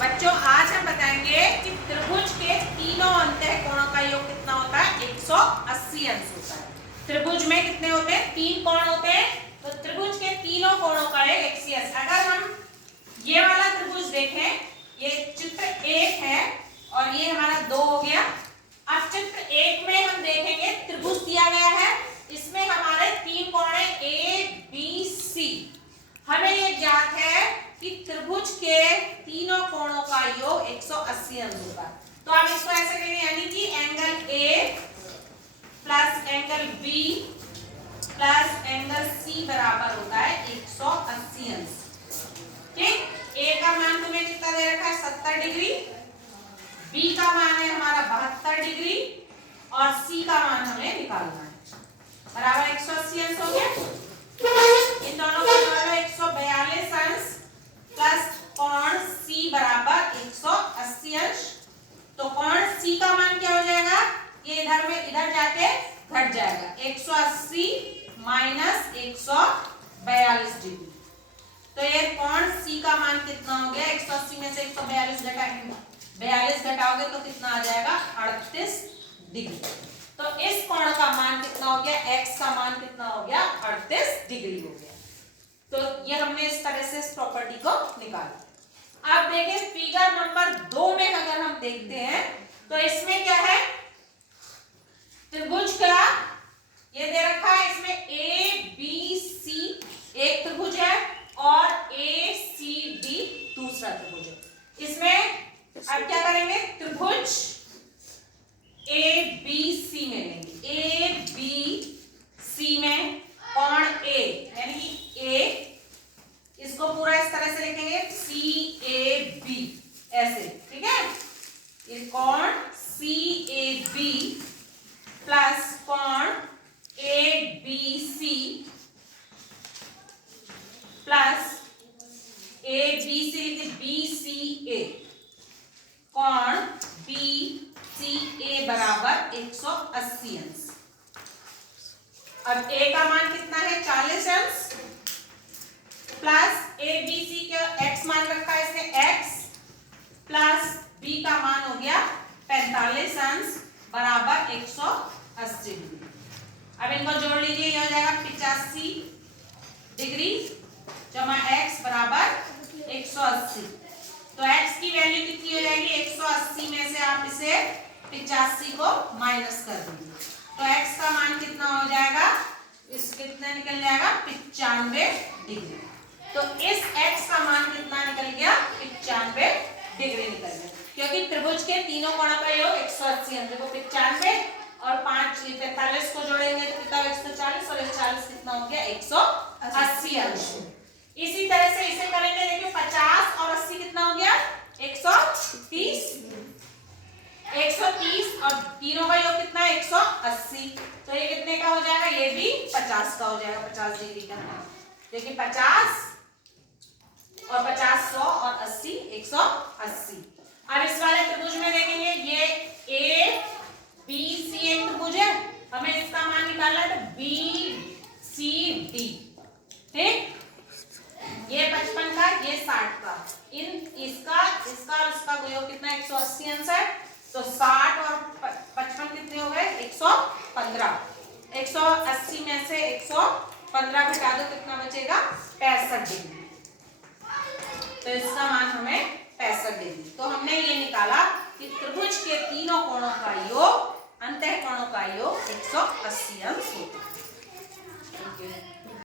बच्चों आज हम बताएंगे कि त्रिभुज के तीनों अंतःकोणों का योग कितना होता है। 180 अंश होता है। त्रिभुज में कितने होते हैं? 3 कोण होते हैं। तो त्रिभुज के तीनों कोणों का योग 180। अगर हम ये वाला त्रिभुज देखें, ये चित्र 1 है और ये हमारा 2 हो गया। अब चित्र 1 में हम देखेंगे त्रिभुज दिया गया है, इसमें हमारे 3 कोण है ए बी सी। हमें ये ज्ञात है कि त्रिभुज के तीनों कोणों का योग 180 अंश होगा। तो आप इसको ऐसे करेंगे, यानी कि angle A plus angle B plus angle C बराबर होता है 180 अंश। ठीक, ए का मान तुम्हें कितना दे रखा है? 70 डिग्री। बी का मान है हमारा 72 डिग्री और सी का मान हमें निकालना है। बराबर 180 अंश हो गया। इन दोनों का जोड़ लो 142 अंश प्लस कोण सी बराबर 180 अंश। तो कोण सी का मान क्या हो जाएगा? ये इधर में इधर जाके घट जाएगा। 180 माइनस 142 डिग्री। तो ये कोण सी का मान कितना हो गया? 180 में से 142 घटाएंगे, 42 घटाओगे तो कितना आ जाएगा? 38 डिग्री। तो इस कोण का मान कितना हो गया? x का मान कितना हो गया? 38 डिग्री हो गया। तो ये हमने इस तरह से इस प्रॉपर्टी को निकाला। अब देखें फिगर नंबर 2 में अगर हम देखते हैं तो इसमें क्या है? त्रिभुज का ये दे रखा है, इसमें ए बी सी एक त्रिभुज है और ए सी डी दूसरा त्रिभुज है। इसमें अब क्या करेंगे? त्रिभुज ए बी सी में लेंगे। ए बी सी में कोण ए यानी कि ए, इसको पूरा इस तरह से लिखेंगे सी ए बी ऐसे। ठीक है, ये कोण सी ए बी प्लस कोण A B C plus A B C लिखे बी सी ए, कोण बी सी ए बराबर 180 अंश। अब ए का मान कितना है? 40 अंश प्लस ए बी सी का x मान रखा है इसने x प्लस b का मान हो गया 45 अंश बराबर 180 डिग्री। अब इनको जोड़ लीजिए, ये हो जाएगा 85 डिग्री जमा x बराबर 180। तो x की वैल्यू कितनी हो जाएगी? 180 में से आप इसे 85 को माइनस कर दीजिए। तो x का मान कितना हो जाएगा? इस कितना निकल जाएगा? 95 डिग्री। तो इस x का मान कितना निकल गया? 95 डिग्री निकल गया, क्योंकि त्रिभुज के तीनों कोणों का योग 180 अंश। देखो 95 और 45 को जोड़ेंगे तो कितना? 140 और 40 कितना हो गया? 180 अंश। इसी तरह से इसे करेंगे, देखिए 50 और 80 कितना हो गया? 130। 130 और तीनों का योग कितना है? 180। तो ये कितने का हो जाएगा? ये भी 50 का हो जाएगा, 50 डिग्री का। देखिए 50 और 50 100 और 80 180। अब इस वाले त्रिभुज में देखेंगे, ये ए बी सी एक त्रिभुज है, हमें इसका मान निकालना है। तो बी सी डी, ठीक, ये 55 का, ये 60 का, इसका और इसका योग कितना? 180 अंश है। तो 60 और 55 कितने हो गए? 115। 180 में से 115 घटा दो, कितना बचेगा? 65 डिग्री। तो इसका मान हमें 65 डिग्री। तो हमने ये निकाला कि त्रिभुज के तीनों कोणों का योग, अंतःकोणों का योग 180 अंश होता है।